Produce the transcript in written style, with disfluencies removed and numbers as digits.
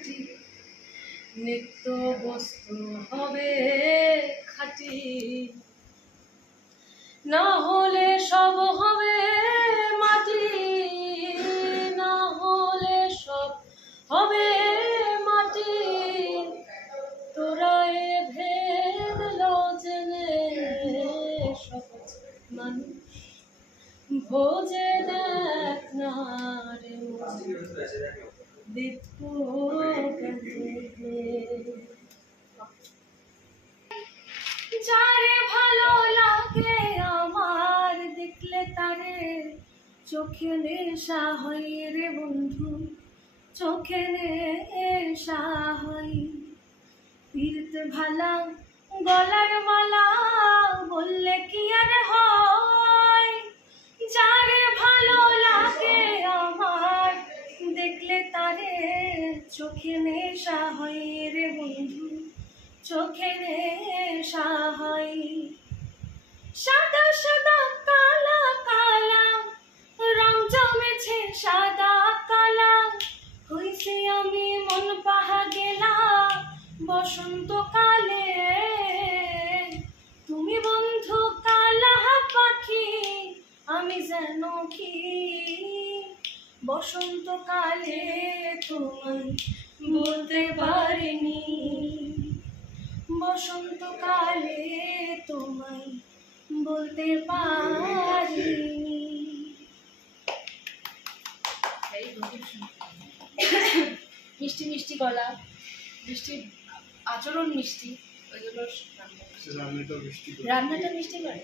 মাটি, নিত্য বস্তু হবে খাঁটি, না হলে সব হবে মাটি, না হলে সব হবে মাটি। তোরা এ ভেদ জেনে সহজ মানুষ ভোজে দেখ না রে দীপ্ত যারে ভালো লাগে আমার দেখলে তারে চোখে নেশা হয় রে বন্ধু, চোখে নেশা হয়। পীরতে ভালা গলার মালা বললে কি আর হয়, যারে ভালো লাগে আমার দেখলে তারে চোখে নেশা হয় রে বন্ধু, চোখে নেশা হয়। সাদা সাদা কালা কালা রং জমেছে সাদা কালা, হইছে আমি মন পাহা গেলা বসন্তকালে। তুমি বন্ধু কালা পাখি আমি যেন কি বসন্তকালে তোমায় বলতে পারিনি, বসন্তকালে তোমায় বলতে পারিনি। মিষ্টি মিষ্টি গলা, মিষ্টি আচরণ মিষ্টি, ওই জন্য রান্নাটা মিষ্টি করে।